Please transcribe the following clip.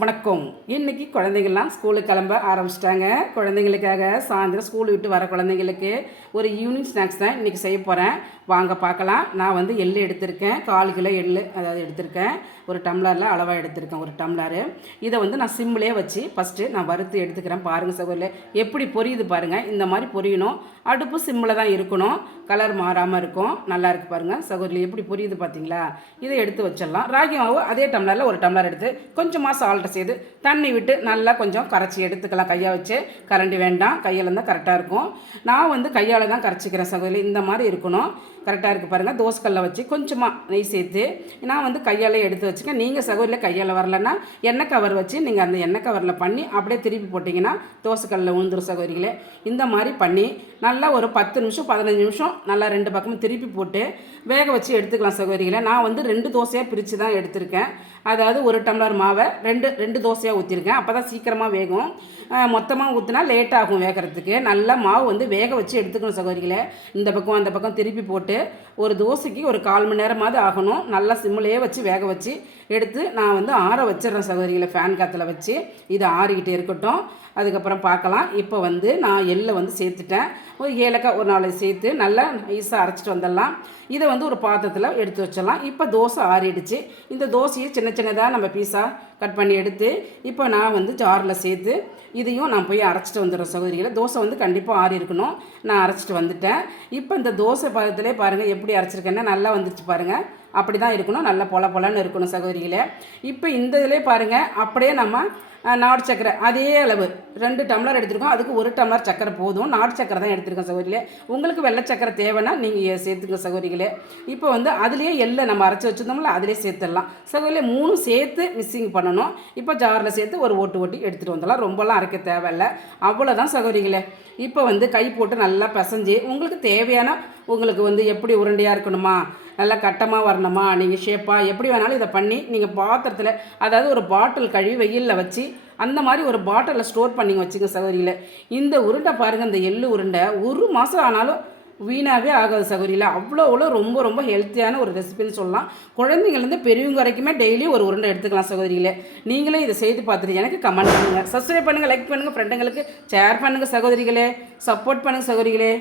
வணக்கம். இன்னைக்கு குழந்தைங்கள்லாம் ஸ்கூலுக்கு கிளம்ப ஆரம்பிச்சிட்டாங்க. குழந்தைங்களுக்காக சாயந்தரம் ஸ்கூல் விட்டு வர குழந்தைங்களுக்கு ஒரு ஈவினிங் ஸ்நாக்ஸ் தான் இன்றைக்கி செய்ய போகிறேன் வாங்க பார்க்கலாம். நான் வந்து எள் எடுத்திருக்கேன். கால் கிலோ எள்ளு அதாவது எடுத்திருக்கேன். ஒரு டம்ளரில் அளவாக எடுத்திருக்கேன் ஒரு டம்ளரு. இதை வந்து நான் சிம்லேயே வச்சு ஃபஸ்ட்டு நான் வறுத்து எடுத்துக்கிறேன். பாருங்கள் சகோதரில் எப்படி பொரியுது பாருங்கள் இந்த மாதிரி பொரியணும். அடுப்பு சிம்மில் தான் இருக்கணும். கலர் மாறாமல் இருக்கும். நல்லா இருக்குது பாருங்கள் சகோதரில் எப்படி பொரியுது பார்த்தீங்களா இதை எடுத்து வச்சிடலாம். ராகி மாவு அதே டம்ளரில் ஒரு டம்ளர் எடுத்து கொஞ்சமாக சால்ட்டை செய்து தண்ணி விட்டு நல்லா கொஞ்சம் கரைச்சி எடுத்துக்கலாம். கையை வச்சு கரண்டி வேண்டாம். கையில் இருந்தால் கரெக்டாக இருக்கும். நான் வந்து கையால் தான் கரைச்சிக்கிறேன் சகோதரி. இந்த மாதிரி இருக்கணும். கரெக்டாக இருக்குது பாருங்கள் தோசைக்கல்ல வச்சு கொஞ்சமாக நெய் சேர்த்து நான் வந்து கையால் எடுத்து வச்சுக்கேன் நீங்கள் சகோதரியில் கையால் வரலன்னா எண்ணெய் கவர் வச்சு நீங்கள் அந்த எண்ணெய் கவரில் பண்ணி அப்படியே திருப்பி போட்டிங்கன்னா தோசைக்கல்லில் உழுந்துரும் சகோதரிகளே. இந்த மாதிரி பண்ணி நல்லா ஒரு பத்து நிமிஷம் பதினஞ்சு நிமிஷம் நல்லா ரெண்டு பக்கமும் திருப்பி போட்டு வேக வச்சு எடுத்துக்கலாம் சகோதரிகளை. நான் வந்து ரெண்டு தோசையாக பிரித்து தான் எடுத்திருக்கேன். அதாவது ஒரு டம்ளர் மாவை ரெண்டு ரெண்டு தோசையாக ஊற்றிருக்கேன் அப்போ தான் சீக்கிரமாக வேகும் மொத்தமாக ஊற்றினா லேட் ஆகும் வேகிறதுக்கு. நல்லா மாவு வந்து வேக வச்சு எடுத்துக்கணும் சகோதரிகளை. இந்த பக்கம் அந்த பக்கம் திருப்பி போட்டு ஒரு தோசைக்கு ஒரு கால் மணி நேரமாவது ஆகணும். நல்லா சிம்மிலேயே வச்சு வேக வச்சு எடுத்து நான் வந்து ஆற வச்சிடுறேன் சகோதரிகளை ஃபேன் காற்றுல வச்சு. இது ஆறிக்கிட்டே இருக்கட்டும். அதுக்கப்புறம் பார்க்கலாம். இப்போ வந்து நான் எள்ளை வந்து சேர்த்துட்டேன். ஒரு ஏலக்காய் ஒரு நாளை சேர்த்து நல்லா நைஸாக அரைச்சிட்டு வந்துடலாம். இதை வந்து ஒரு பாத்திரத்தில் எடுத்து வச்சிடலாம். இப்போ தோசை ஆறிடுச்சு. இந்த தோசையை சின்ன சின்னதாக நம்ம பீஸாக கட் பண்ணி எடுத்து இப்போ நான் வந்து ஜாரில் சேர்த்து இதையும் நான் போய் அரைச்சிட்டு வந்துடுறேன் சகோதரிகளை. தோசை வந்து கண்டிப்பாக ஆறி இருக்கணும். நான் அரைச்சிட்டு வந்துட்டேன். இப்போ இந்த தோசை பதத்திலே பாருங்கள் எப்படி அரைச்சிருக்கேன்னா நல்லா வந்துருச்சு பாருங்கள் அப்படி தான் இருக்கணும். நல்ல பொல பொலன்னு இருக்கணும் சகோதரிகளே. இப்போ இந்த இதிலே பாருங்கள் அப்படியே நம்ம நாட்டு சக்கரை அதே அளவு. ரெண்டு டம்ளர் எடுத்துருக்கோம். அதுக்கு ஒரு டம்ளர் சக்கரை போதும். நாட்டு சக்கரை தான் எடுத்துருக்கோம் சகோதரிகளே. உங்களுக்கு வெள்ளை சக்கரை தேவைன்னா நீங்கள் சேர்த்துக்க சகோதரிகளே. இப்போ வந்து அதுலேயே எள்ளை நம்ம அரைச்சி வச்சுருந்தோம்ல அதிலே சேர்த்துடலாம். சகோதரிகளே மூணும் சேர்த்து மிக்சிங் பண்ணணும். இப்போ ஜாரில் சேர்த்து ஒரு ஓட்டு ஓட்டி எடுத்துகிட்டு வந்துடலாம். ரொம்பலாம் அரைக்க தேவையில்ல. அவ்வளோதான் சகோதரிகளே. இப்போ வந்து கை போட்டு நல்லா பிசைஞ்சு உங்களுக்கு தேவையான உங்களுக்கு வந்து எப்படி உருண்டையாக இருக்கணுமா? நல்லா கட்டமாக வரணுமா? நீங்கள் ஷேப்பாக எப்படி வேணாலும் இதை பண்ணி நீங்கள் பாத்திரத்தில் அதாவது ஒரு பாட்டில் கழுவி வெயிலில் வச்சு அந்த மாதிரி ஒரு பாட்டிலில் ஸ்டோர் பண்ணி வச்சுங்க சகோதரியில் இந்த உருண்டை பாருங்கள் இந்த எள்ளு உருண்டை. ஒரு மாதம் ஆனாலும் வீணாகவே ஆகாது சகோதரியில் அவ்வளோ அவ்வளோ ரொம்ப ரொம்ப ஹெல்த்தியான ஒரு ரெசிபின்னு சொல்லலாம். குழந்தைங்கள்லேருந்து பெரியவங்க வரைக்குமே டெய்லி ஒரு உருண்டை எடுத்துக்கலாம் சகோதரியில் நீங்களே இதை செய்து பார்த்துட்டு எனக்கு கமெண்ட் பண்ணுங்கள் சப்ஸ்கிரைப் பண்ணுங்கள் லைக் பண்ணுங்கள் ஃப்ரெண்டுங்களுக்கு ஷேர் பண்ணுங்கள் சகோதரிகளே. சப்போர்ட் பண்ணுங்கள் சகோதரிகளே.